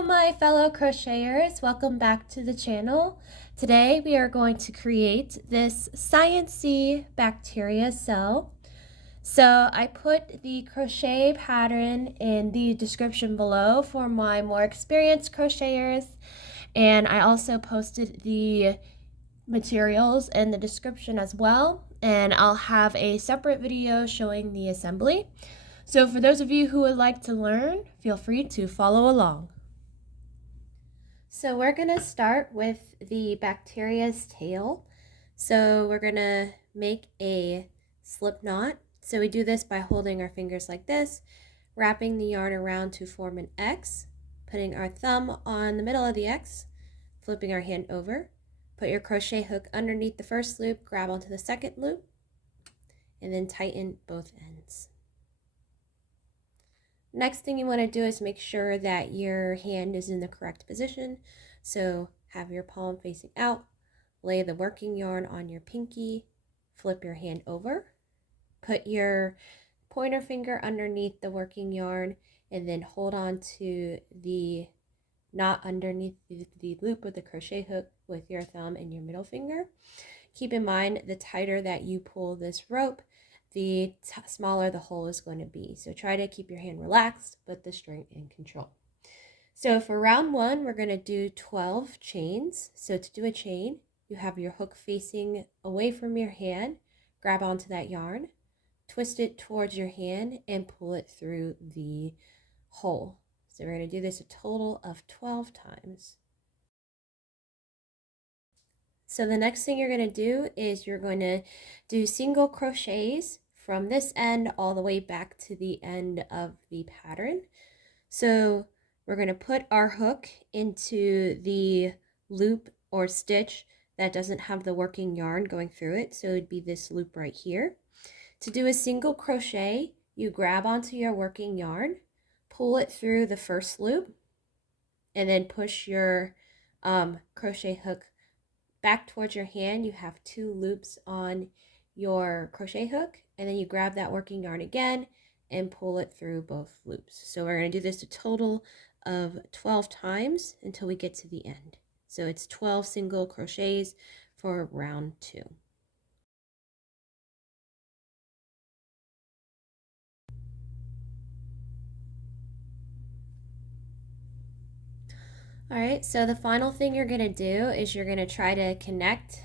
Hello my fellow crocheters, welcome back to the channel. Today we are going to create this sciencey bacteria cell. So I put the crochet pattern in the description below for my more experienced crocheters, and I also posted the materials in the description as well, and I'll have a separate video showing the assembly. So for those of you who would like to learn, feel free to follow along. So we're going to start with the bacteria's tail. So we're going to make a slip knot. So we do this by holding our fingers like this, wrapping the yarn around to form an X, putting our thumb on the middle of the X, flipping our hand over, put your crochet hook underneath the first loop, grab onto the second loop, and then tighten both ends. Next thing you want to do is make sure that your hand is in the correct position. So have your palm facing out, lay the working yarn on your pinky, flip your hand over, put your pointer finger underneath the working yarn, and then hold on to the knot underneath the loop of the crochet hook with your thumb and your middle finger. Keep in mind, the tighter that you pull this rope, the smaller the hole is going to be. So try to keep your hand relaxed, but the string in control. So for round one, we're going to do 12 chains. So to do a chain, you have your hook facing away from your hand, grab onto that yarn, twist it towards your hand, and pull it through the hole. So we're going to do this a total of 12 times. So the next thing you're going to do is you're going to do single crochets from this end all the way back to the end of the pattern. So we're going to put our hook into the loop or stitch that doesn't have the working yarn going through it. So it'd be this loop right here. To do a single crochet, you grab onto your working yarn, pull it through the first loop, and then push your crochet hook back towards your hand. You have 2 loops on your crochet hook, and then you grab that working yarn again and pull it through both loops. So we're going to do this a total of 12 times until we get to the end. So it's 12 single crochets for round 2. Alright, so the final thing you're going to do is you're going to try to connect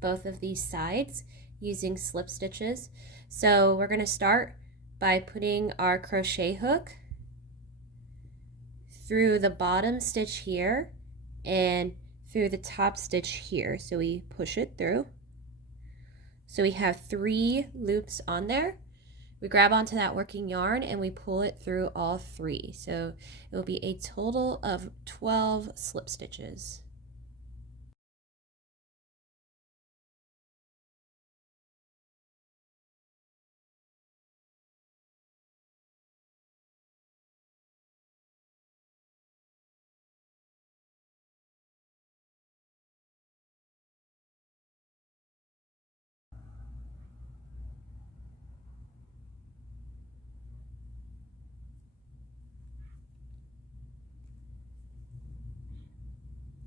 both of these sides using slip stitches. So we're going to start by putting our crochet hook through the bottom stitch here and through the top stitch here. So we push it through. So we have 3 loops on there. We grab onto that working yarn and we pull it through all 3. So it will be a total of 12 slip stitches.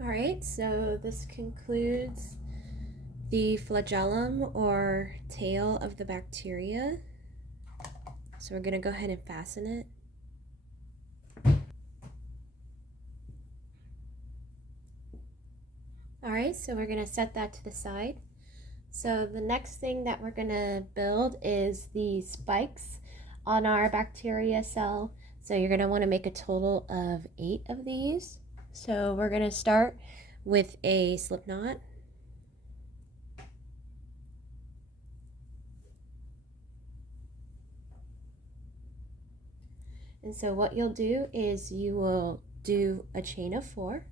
Alright, so this concludes the flagellum or tail of the bacteria. So we're going to go ahead and fasten it. Alright, so we're going to set that to the side. So the next thing that we're going to build is the spikes on our bacteria cell. So you're going to want to make a total of 8 of these. So we're going to start with a slip knot. And so what you'll do is you will do a chain of 4.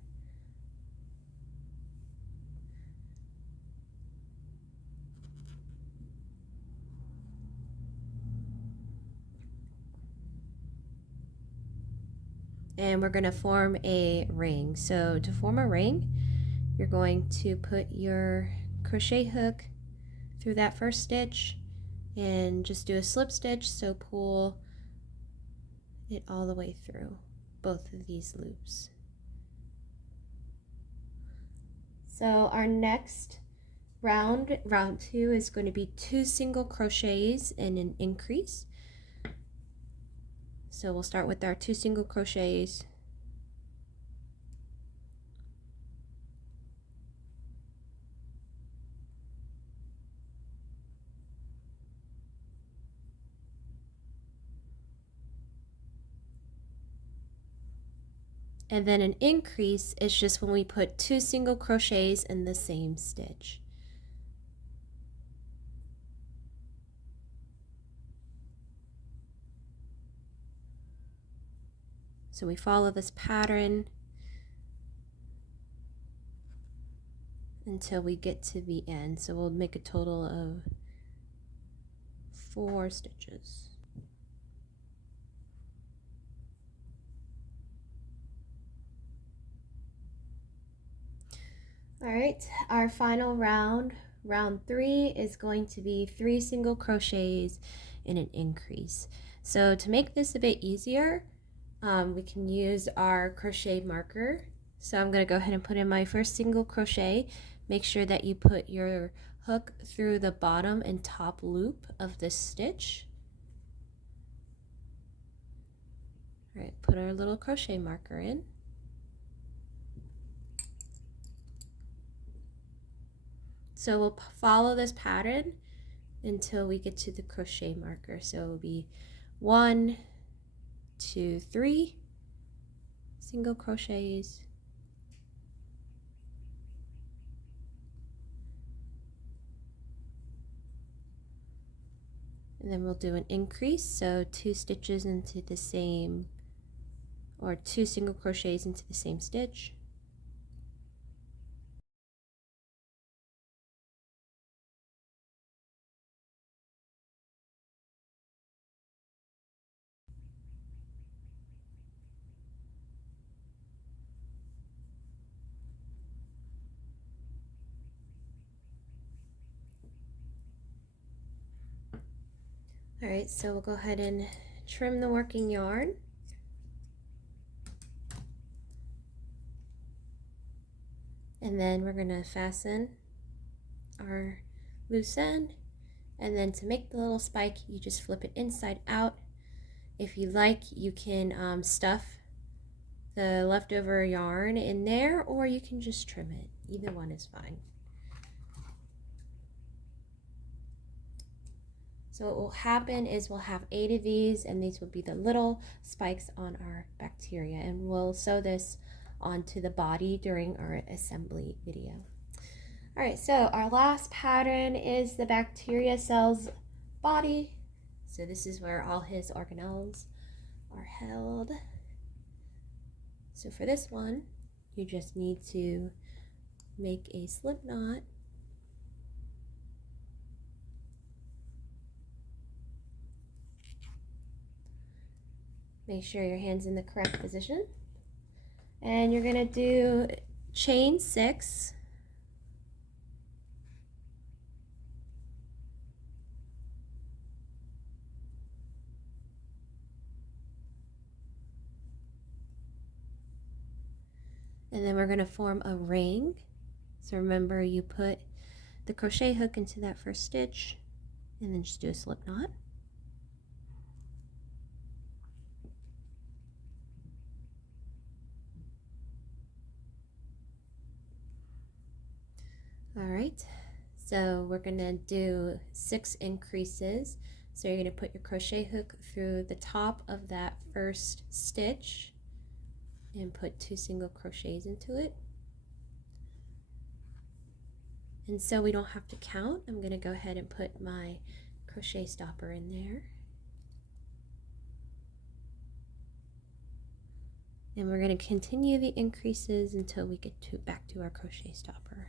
And we're going to form a ring. So to form a ring, you're going to put your crochet hook through that first stitch and just do a slip stitch, so pull it all the way through both of these loops. So our next round 2, is going to be 2 single crochets and an increase. So we'll start with our 2 single crochets. And then an increase is just when we put 2 single crochets in the same stitch. So we follow this pattern until we get to the end. So we'll make a total of 4 stitches. All right, our final round, round 3, is going to be 3 single crochets and an increase. So to make this a bit easier, we can use our crochet marker. So I'm going to go ahead and put in my first single crochet. Make sure that you put your hook through the bottom and top loop of this stitch. All right, put our little crochet marker in. So we'll follow this pattern until we get to the crochet marker. So it'll be 1, 2, 3 single crochets, and then we'll do an increase, so 2 stitches into the same, or 2 single crochets into the same stitch. All right, so we'll go ahead and trim the working yarn. And then we're going to fasten our loose end. And then to make the little spike, you just flip it inside out. If you like, you can stuff the leftover yarn in there, or you can just trim it. Either one is fine. So what will happen is we'll have 8 of these, and these will be the little spikes on our bacteria, and we'll sew this onto the body during our assembly video. All right, so our last pattern is the bacteria cell's body. So this is where all his organelles are held. So for this one, you just need to make a slip knot. Make sure your hand's in the correct position. And you're gonna do chain 6. And then we're gonna form a ring. So remember, you put the crochet hook into that first stitch and then just do a slip knot. All right, so we're gonna do 6 increases. So you're gonna put your crochet hook through the top of that first stitch and put 2 single crochets into it. And so we don't have to count, I'm gonna go ahead and put my crochet stopper in there. And we're going to continue the increases until we get back to our crochet stopper.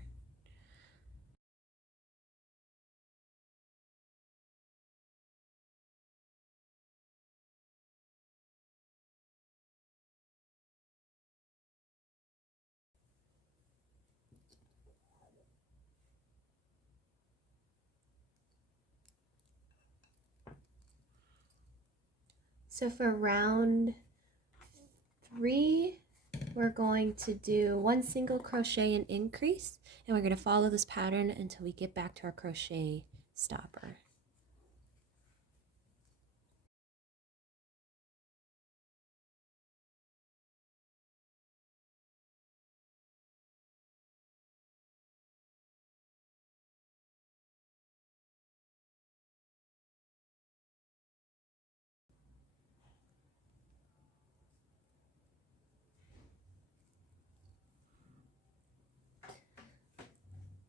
So for round 3, we're going to do 1 single crochet and increase, and we're going to follow this pattern until we get back to our crochet stopper.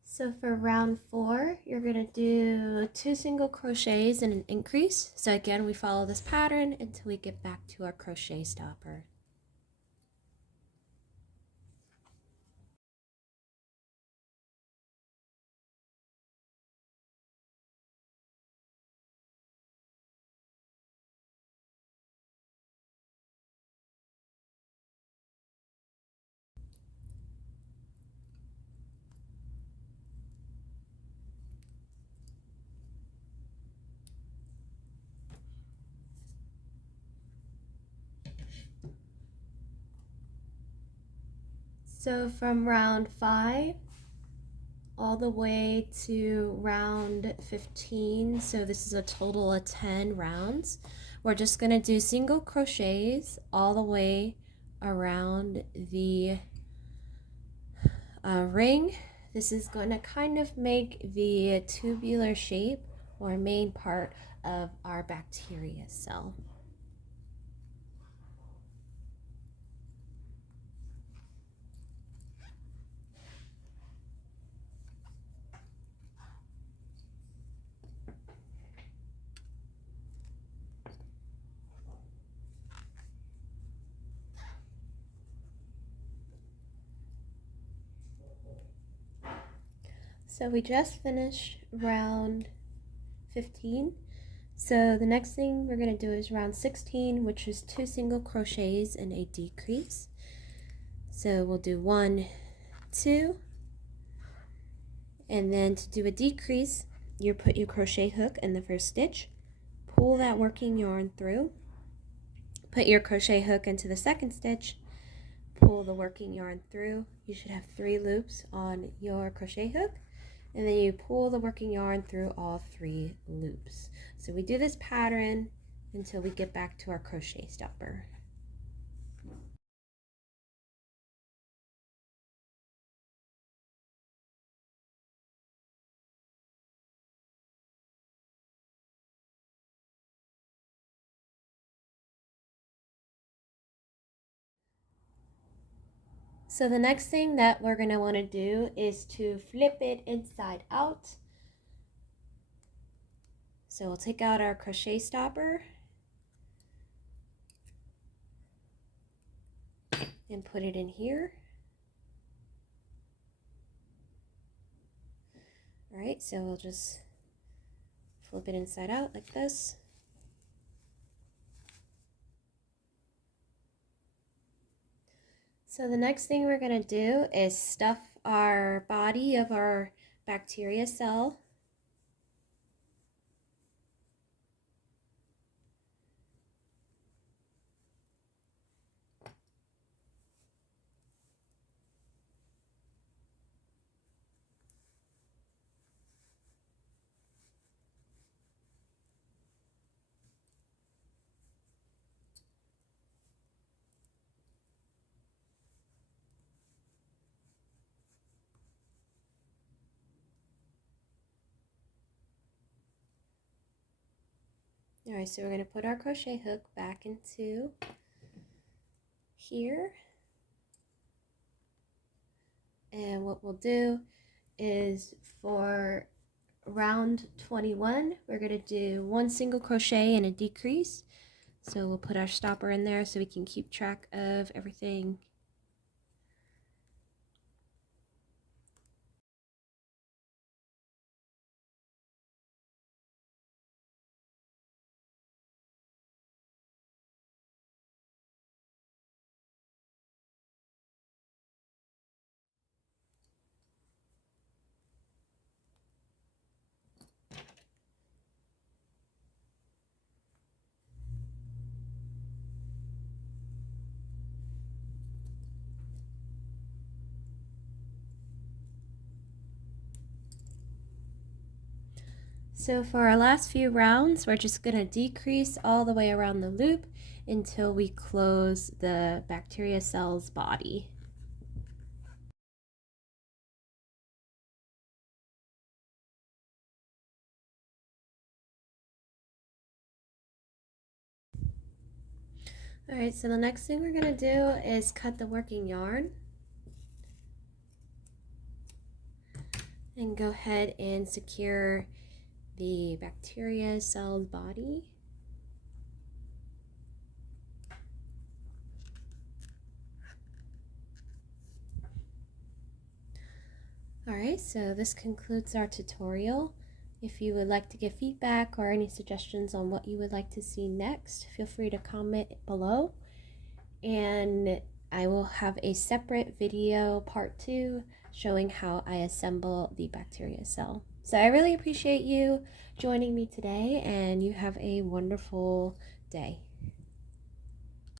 So for round 4, you're going to do 2 single crochets and an increase. So again, we follow this pattern until we get back to our crochet stopper. So from round 5 all the way to round 15, so this is a total of 10 rounds, we're just going to do single crochets all the way around the ring. This is going to kind of make the tubular shape or main part of our bacteria cell. So we just finished round 15. So the next thing we're going to do is round 16, which is 2 single crochets and a decrease. So we'll do 1, 2, and then to do a decrease, you put your crochet hook in the first stitch, pull that working yarn through, put your crochet hook into the second stitch, pull the working yarn through. You should have 3 loops on your crochet hook, and then you pull the working yarn through all 3 loops. So we do this pattern until we get back to our crochet stopper. So the next thing that we're going to want to do is to flip it inside out. So we'll take out our crochet stopper and put it in here. All right, so we'll just flip it inside out like this. So the next thing we're going to do is stuff our body of our bacteria cell. All right, so we're going to put our crochet hook back into here. And what we'll do is for round 21, we're going to do 1 single crochet and a decrease. So we'll put our stopper in there so we can keep track of everything. So for our last few rounds, we're just going to decrease all the way around the loop until we close the bacteria cell's body. Alright, so the next thing we're going to do is cut the working yarn. And go ahead and secure the bacteria cell's body. Alright, so this concludes our tutorial. If you would like to give feedback or any suggestions on what you would like to see next, feel free to comment below. And I will have a separate video, part 2, showing how I assemble the bacteria cell. So I really appreciate you joining me today, and you have a wonderful day.